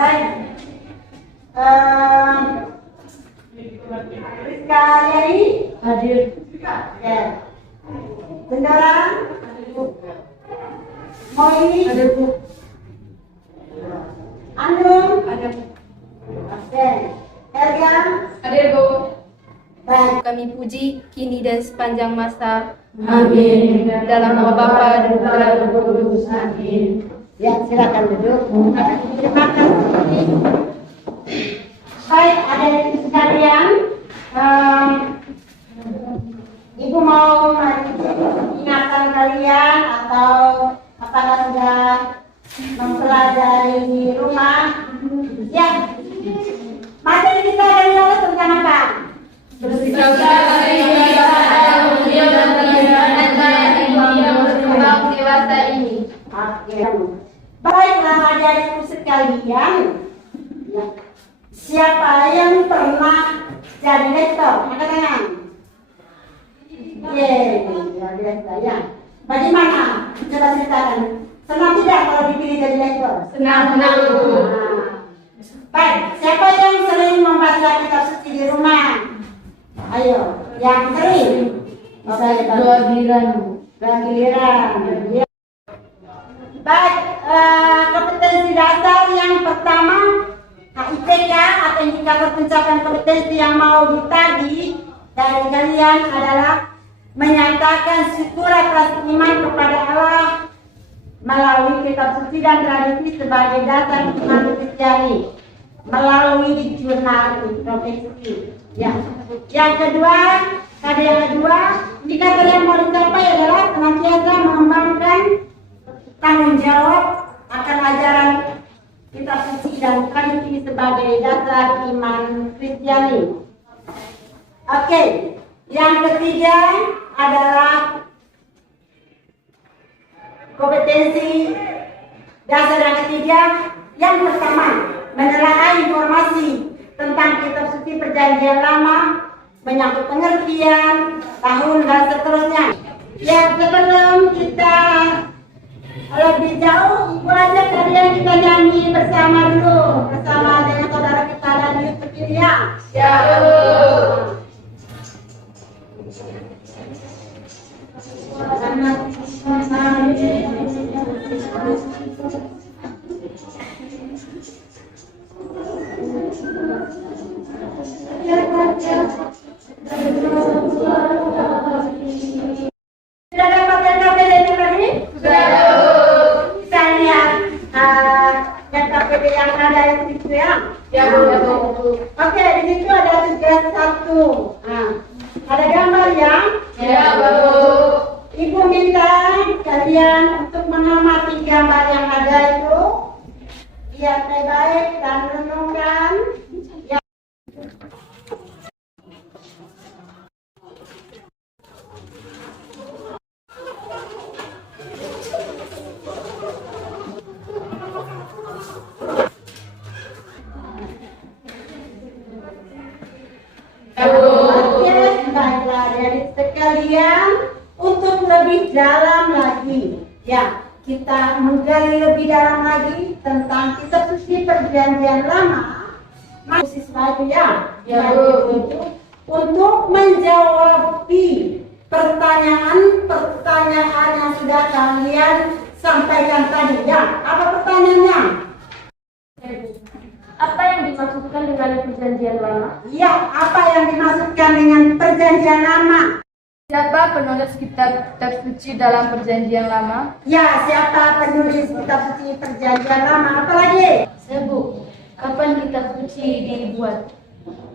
Baik. Rizka Yai hadir. Ya. Bendara mau ini ada Bu. Andung ada Bu. Oke. Helga hadir Bu. Baik. Kami puji kini dan sepanjang masa. Amin. Dalam nama Bapa dan Putra dan Roh Kudus. Amin. Ya, silakan duduk. Terima kasih. Baik, adik sekalian, Ibu mau mengingatkan kalian atau apakah sudah mempelajari di rumah? Ya, materi kita hari ini tentang apa? Bersikap dewasa ini. Oke. Baiklah adik-adikku sekalian, ya. Siapa yang pernah jadi lektor? Angkat tangan. Ya. Bagaimana? Coba ceritakan. Senang tidak kalau dipilih jadi lektor? Senang. Baik, siapa yang sering membaca kitab suci di rumah? Ayo, yang sering. Dua giliran. Ya. Baik, kompetensi dasar yang pertama HIPK atau indikator pencapaian kompetensi yang mau ditagih dari kalian adalah menyatakan syukur atas iman kepada Allah melalui kitab suci dan tradisi sebagai dasar iman Kristiani melalui jurnal profesi. Ya. Yang kedua, indikator yang mau dicapai adalah senantiasa mengembangkan tanggung jawab akan ajaran kitab suci dan tradisi sebagai dasar iman Kristiani. Oke, yang ketiga adalah kompetensi dasar yang ketiga. Yang pertama, menelaah informasi tentang kitab suci perjanjian lama, menyangkut pengertian, tahun dan seterusnya. Ya, sebelum kita lebih jauh, Ibu ajak kalian kita nyanyi bersama dulu, bersama dengan saudara kita dan Yusuf ya. Ya. Sudah dapat KPD tadi? Sudah. Bisa lihat KPD yang ada di situ ya? Ya. Oke, di situ ada tugas 1. Nah, ada gambar ya? Ya, Bu. Ibu minta kalian untuk mengamati gambar yang ada itu, lihat baik-baik dan renungkan. Ya. Oke, baiklah adik sekalian, untuk lebih dalam lagi, ya kita menggali lebih dalam lagi tentang kitab suci perjanjian lama. Siswa itu ya, untuk menjawab pertanyaan yang sudah kalian sampaikan tadi ya. Apa pertanyaannya? Apa yang dimaksudkan dengan perjanjian lama? Ya, apa yang dimaksudkan dengan perjanjian lama? Siapa penulis kitab suci dalam perjanjian lama? Ya, siapa penulis kitab suci perjanjian lama? Apa lagi? Bu, kapan kitab suci dibuat?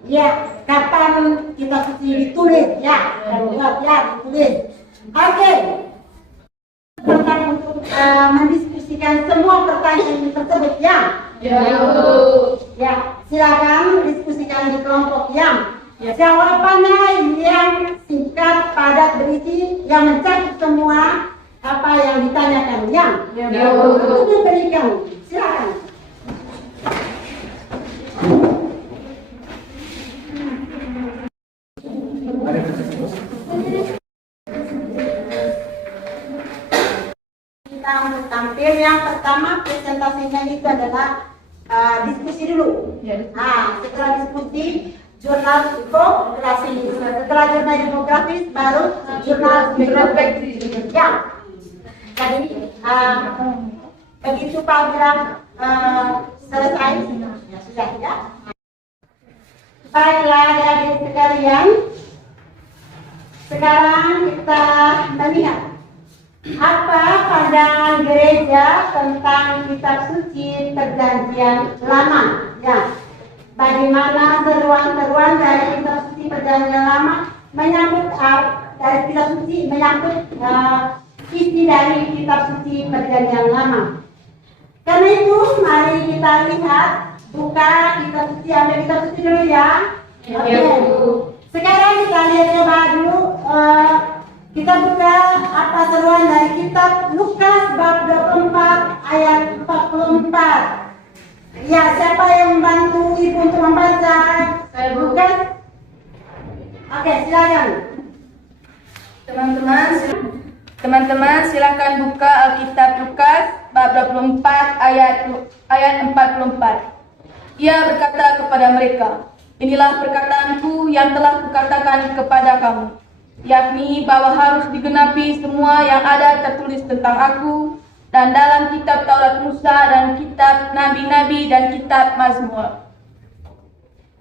Ya, kapan kitab suci ditulis? Ya, dibuat ya, ditulis. Oke. Tentang untuk mendiskusikan semua pertanyaan tersebut ya. Ya. Ya, silakan diskusikan di kelompok yang jawabannya yang singkat, padat, berisi, yang mencakup semua apa yang ditanyakan ya. Untuk diberikan, silakan. Kita untuk tampil yang pertama presentasinya itu adalah diskusi dulu. Ya. Nah, setelah diskusi jurnal demografi. Setelah jurnal demografi baru jurnal demografi. Ya. Jadi begitu Pak bilang selesai, ya sudah ya. Baiklah adik-adik sekalian, sekarang kita melihat apa pandangan gereja tentang kitab suci Perjanjian Lama. Ya, bagaimana seruan-seruan dari kitab suci Perjanjian Lama menyambut dari kitab suci menyambut isi dari kitab suci Perjanjian Lama. Karena itu, mari kita lihat, buka kitab suci, ambil kitab suci dulu ya. Oke. Sekarang kita lihat coba dulu, kita buka apa seruan dari kitab Lukas bab 24 ayat 44. Ya, siapa yang membantu ibu untuk membaca? Saya, Bu. Lukas. Oke, silakan. Teman-teman silakan buka Alkitab Lukas bab 24 ayat 44. Ia berkata kepada mereka, inilah perkataanku yang telah kukatakan kepada kamu, yakni bahwa harus digenapi semua yang ada tertulis tentang aku dan dalam kitab Taurat Musa dan kitab Nabi-Nabi dan kitab Mazmur.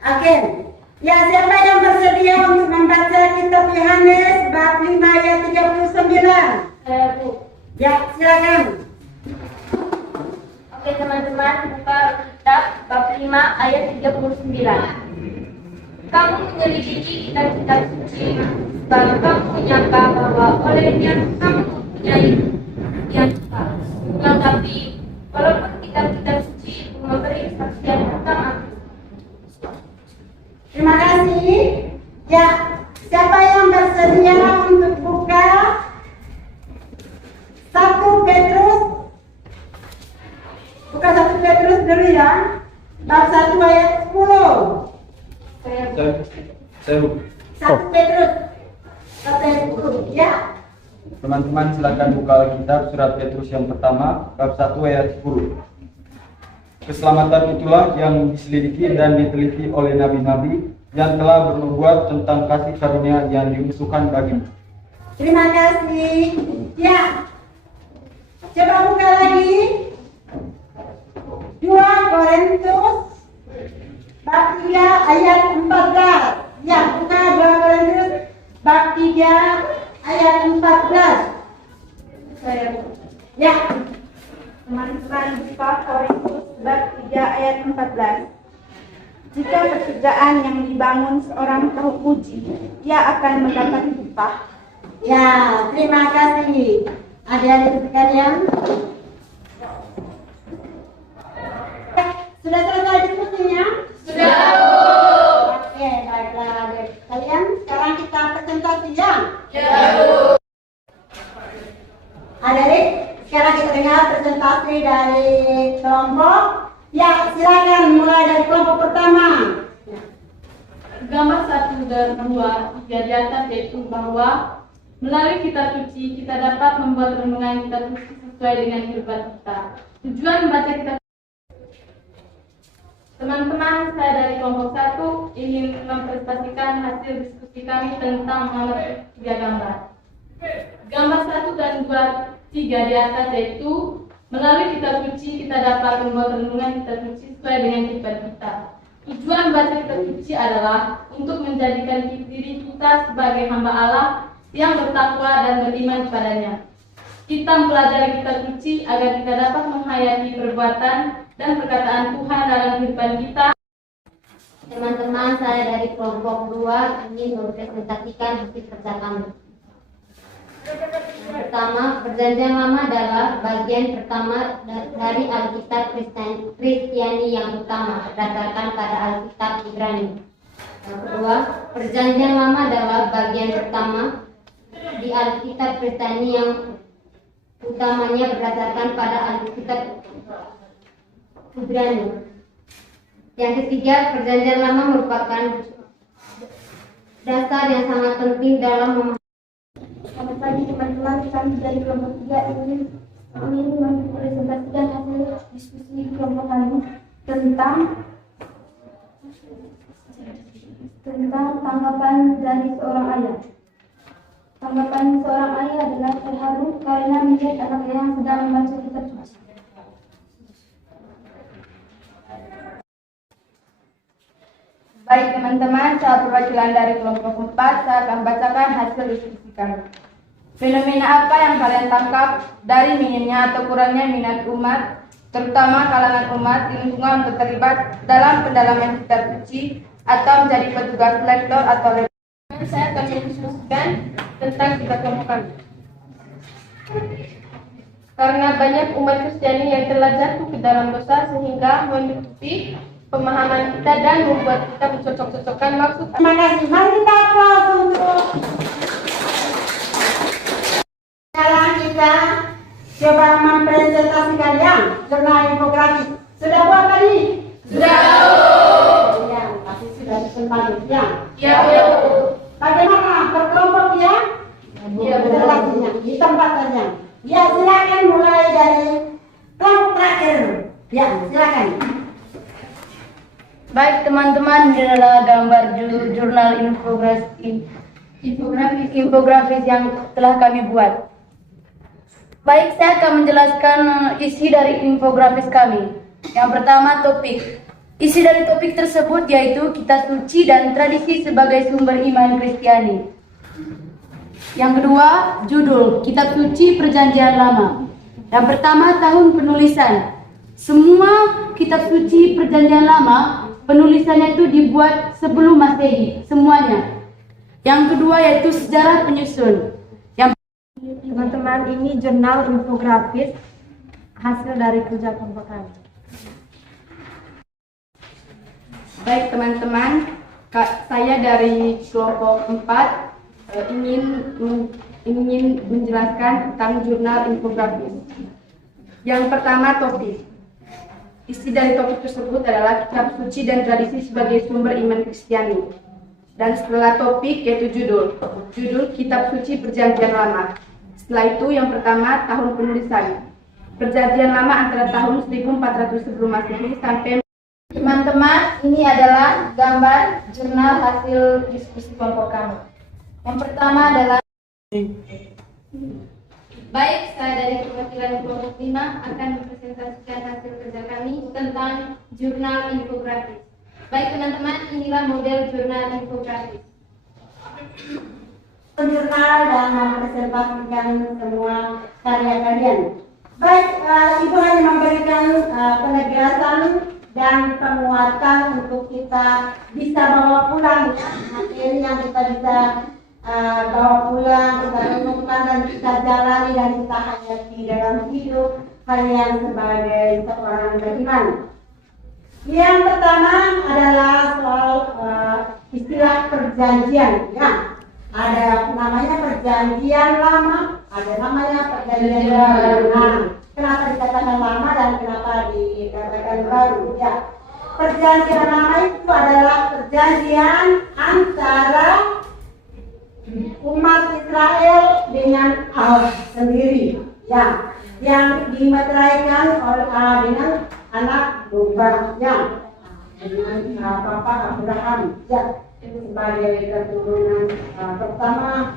Oke. Ya, siapa yang bersedia untuk membaca kitab Yohanes bab 5 ayat 39? Saya, Bu. Ya, silakan. Oke teman-teman, buka kitab bab 5 ayat 39. Kamu menyelidiki kitab-kitab suci, sebab kamu menyangka bahwa olehnya kamu mempunyai yang besar. Tetapi walaupun kitab-kitab suci itu memberi kesaksian tentang aku. Terima kasih. Ya, siapa yang bersedia untuk buka 1 Petrus? Buka 1 Petrus dulu ya. Bab 1 ayat 10. Saya 1 Petrus 1 ayat 10. Ya. Teman-teman silakan buka Alkitab surat Petrus yang pertama bab 1 ayat 10. Keselamatan itulah yang diselidiki dan diteliti oleh nabi-nabi yang telah bernubuat tentang kasih karunia yang diusulkan bagimu. Terima kasih. Ya. Coba buka lagi 2 Korintus bab 3 ayat 14. Ya, buka 2 Korintus bab 3 ayat 14. Saya, Ya. Teman-teman buka Korintus bab 3 ayat 14. Jika pekerjaan yang dibangun seorang terpuji, ia akan mendapat upah. Ya, terima kasih. Adik-adik sekalian. Sudah selesai diskusinya? sudah. Oke, baiklah adik sekalian. Sekarang kita presentasi ya. Adik-adik, sekarang kita dengar presentasi dari kelompok. Ya, silakan mulai dari kelompok pertama. Gambar 1 dan 2 di atas yaitu bahwa melalui kitab suci kita dapat membuat renungan kitab suci sesuai dengan kehidupan kita. Tujuan membaca kitab. Teman-teman, saya dari kelompok 1 ingin mempresentasikan hasil diskusi kami tentang mengenai 3 gambar. Gambar 1 dan 3 di atas yaitu melalui kitab suci kita dapat membuat renungan kitab suci sesuai dengan kehidupan kita. Tujuan membaca kitab suci adalah untuk menjadikan diri kita sebagai hamba Allah yang bertakwa dan beriman kepadanya. Kita mempelajari kitab suci agar kita dapat menghayati perbuatan dan perkataan Tuhan dalam kehidupan kita. Teman-teman, saya dari kelompok 2 ingin mempresentasikan hasil kerja kami. Pertama, Perjanjian Lama adalah bagian pertama dari Alkitab Kristiani yang utama berdasarkan pada Alkitab Ibrani. Yang kedua, Perjanjian Lama adalah bagian pertama di Alkitab Kristiani yang utamanya berdasarkan pada Alkitab Ibrani. Yang ketiga, Perjanjian Lama merupakan dasar yang sangat penting dalam memahami. Selamat pagi teman-teman, kami dari kelompok 3 ingin mempresentasikan hasil diskusi kelompok kami. tentang tanggapan dari seorang ayah. Tanggapan seorang ayah adalah terharu karena melihat anaknya yang sedang membaca kitab suci. Baik teman-teman, saya perwakilan dari kelompok 4, saya akan bacakan hasil diskusi kami. Fenomena apa yang kalian tangkap dari minimnya atau kurangnya minat umat, terutama kalangan umat di lingkungan untuk terlibat dalam pendalaman kitab suci atau menjadi petugas lektor atau Saya akan mendiskusikan tentang tiga kelompok kami. Karena banyak umat Kristiani yang telah jatuh ke dalam dosa sehingga menutupi pemahaman kita dan membuat kita mencocok-cocokkan maksud. Terima kasih. Mari kita aplaus untuk. Sekarang kita coba mempresentasikan yang jurnal infografis. Sudah buat tadi? Sudah. Ya, pasti sudah ditemani. Ya. Ya. Bagaimana berkelompok ya? Ya, Presentasinya di tempat saja. Ya, silakan mulai dari kelompok terakhir. Ya, silakan. Baik teman-teman, ini adalah gambar jurnal infografis yang telah kami buat. Baik, saya akan menjelaskan isi dari infografis kami. Yang pertama, topik. Isi dari topik tersebut yaitu kitab suci dan tradisi sebagai sumber iman Kristiani. Yang kedua, judul kitab suci Perjanjian Lama. Yang pertama, tahun penulisan. Semua kitab suci Perjanjian Lama penulisannya itu dibuat sebelum Masehi, semuanya. Yang kedua yaitu sejarah penyusun. Yang teman-teman, ini jurnal infografis hasil dari kerja kelompok kami. Baik teman-teman, saya dari kelompok 4 ingin menjelaskan tentang jurnal infografis. Yang pertama, topik. Isi dari topik tersebut adalah kitab suci dan tradisi sebagai sumber iman Kristiani. Dan setelah topik yaitu judul kitab suci Perjanjian Lama. Setelah itu yang pertama, tahun penulisan. Perjanjian Lama antara tahun 1400 sebelum Masehi sampai. Teman-teman, ini adalah gambar jurnal hasil diskusi kelompok kami. Yang pertama adalah Baik, saya dari perwakilan kelompok 5 akan mempresentasikan hasil kerja kami tentang jurnal infografis. Baik teman-teman, inilah model jurnal infografis. Jurnal dan mempresentasikan semua karya kalian. Baik, Ibu hanya memberikan penegasan dan penguatan untuk kita bisa bawa pulang materi yang kita bisa bawa pulang, kita renungkan dan kita jalani dan kita hayati dalam hidup kalian sebagai seorang beriman. Yang pertama adalah soal istilah perjanjian. Ya, ada namanya perjanjian lama, ada namanya perjanjian baru. Nah, kenapa dikatakan lama dan kenapa dikatakan baru? Ya, perjanjian lama itu adalah perjanjian antara umat Israel dengan Allah sendiri, ya, yang dimeteraikan oleh dengan anak domba-nya, dengan Bapak Abraham, ya, sebagai keturunan pertama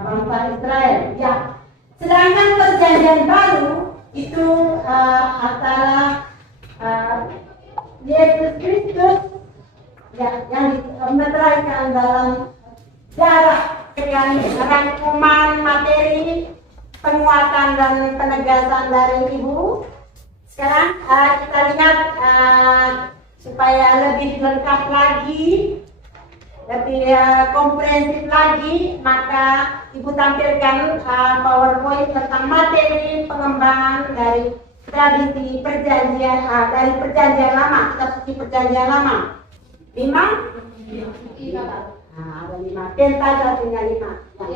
bangsa Israel, ya. Sedangkan perjanjian baru itu antara Yesus Kristus, ya, yang dimeteraikan dalam darah dengan rangkuman materi, penguatan dan penegasan dari Ibu. Sekarang kita lihat supaya lebih lengkap lagi, lebih komprehensif lagi, maka Ibu tampilkan PowerPoint tentang materi pengembangan dari tradisi perjanjian dari perjanjian lama, kitab suci perjanjian lama. 5? Nah, ada 5. Penta satunya 5. Nah.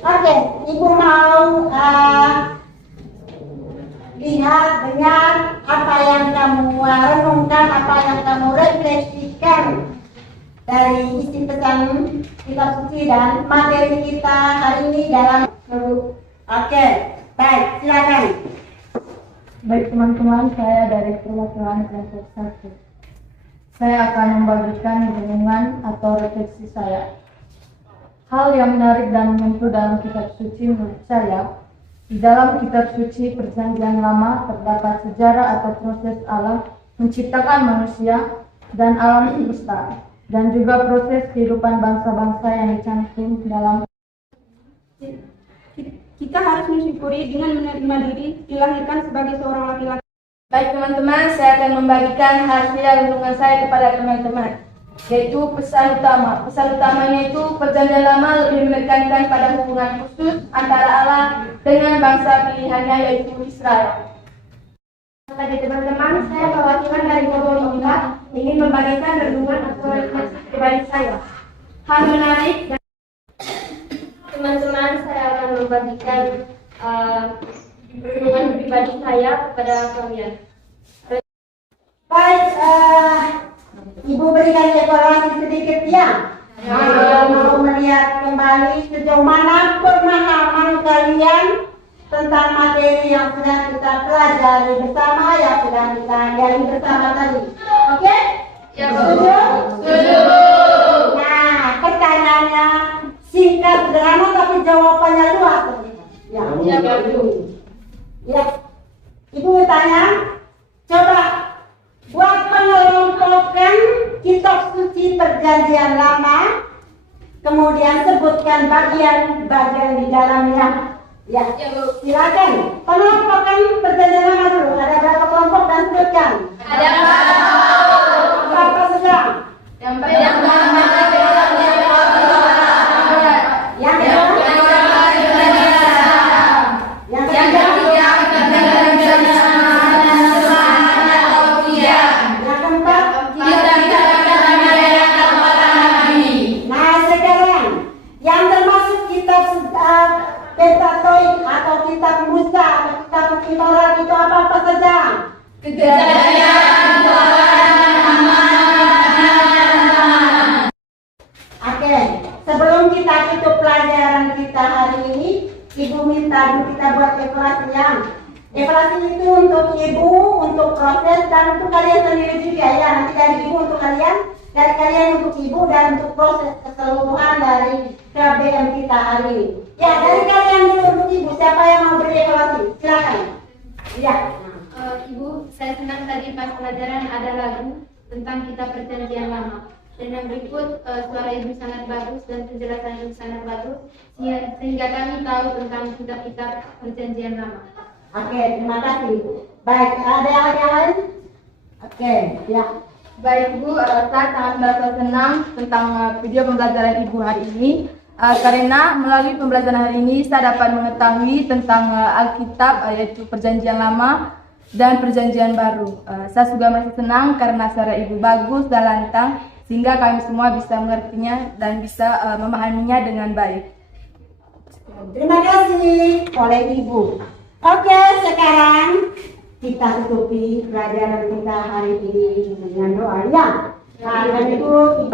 Oke, Ibu mau lihat, dengar apa yang kamu renungkan, apa yang kamu refleksikan dari isi pesan kitab suci dan materi kita hari ini dalam. Oke, baik, silakan. Baik teman-teman, saya dari perwakilan kelompok 1. Saya akan membagikan renungan atau refleksi saya. Hal yang menarik dan menyentuh dalam kitab suci menurut saya, di dalam kitab suci Perjanjian Lama terdapat sejarah atau proses Allah menciptakan manusia dan alam semesta, dan juga proses kehidupan bangsa-bangsa yang dicantum dalam. Kita harus mensyukuri dengan menerima diri dilahirkan sebagai seorang laki-laki. Baik teman-teman, saya akan membagikan hasil renungan saya kepada teman-teman, yaitu pesan utama. Pesan utamanya itu Perjanjian Lama lebih menekankan pada hubungan khusus antara Allah dengan bangsa pilihannya, yaitu Israel. Bagi teman-teman, saya perwakilan dari kelompok 4 ingin membagikan renungan atau refleksi pribadi saya. Hal menarik dan Teman-teman, saya akan membagikan renungan pribadi saya kepada kalian. Baik, Ibu berikan evaluasi sedikit ya. Saya mau melihat kembali sejauh mana pemahaman kalian tentang materi yang sudah kita pelajari bersama, yang sudah kita gali bersama tadi. Oke? Ya, Setuju? Nah, pertanyaannya singkat, sederhana, tapi jawabannya luas. Ya, ya. Ibu bertanya, coba buat pengelompokan kitab suci Perjanjian Lama, kemudian sebutkan bagian-bagian di dalamnya. Ya, silakan. Pengelompokan Perjanjian Lama dulu. Ada berapa kelompok dan sebutkan? Ada Berapa saja? yang pertama Yang kedua? Yang ketiga? Yang keempat? Nah, sekarang yang termasuk kitab Pentateuch atau kitab Musa, kitab Taurat itu apa saja? Oke, sebelum kita tutup pelajaran kita hari ini, Ibu minta kita buat evaluasi yang evaluasi itu untuk Ibu, untuk proses, dan untuk kalian sendiri juga ya. Nanti dari Ibu untuk kalian, dari kalian untuk Ibu, dan untuk proses keseluruhan dari KBM kita hari ini. Ya, dari kalian dulu untuk Ibu, siapa yang mau beri evaluasi? Silakan. Ya. Ibu, saya senang tadi pas pelajaran ada lagu tentang kitab Perjanjian Lama. Dan yang berikut suara Ibu sangat bagus dan penjelasan Ibu sangat bagus, sehingga kami tahu tentang kitab-kitab Perjanjian Lama. Oke, terima kasih. Baik, ada yang lain? Oke, ya. Baik Bu, saya sangat merasa senang tentang video pembelajaran Ibu hari ini, karena melalui pembelajaran hari ini saya dapat mengetahui tentang Alkitab, yaitu Perjanjian Lama dan Perjanjian Baru. Saya juga merasa senang karena suara Ibu bagus dan lantang, sehingga kami semua bisa mengertinya dan bisa memahaminya dengan baik. Terima kasih oleh Ibu. Oke, sekarang kita tutupi pelajaran kita hari ini dengan doa ya. Amin. Ibu.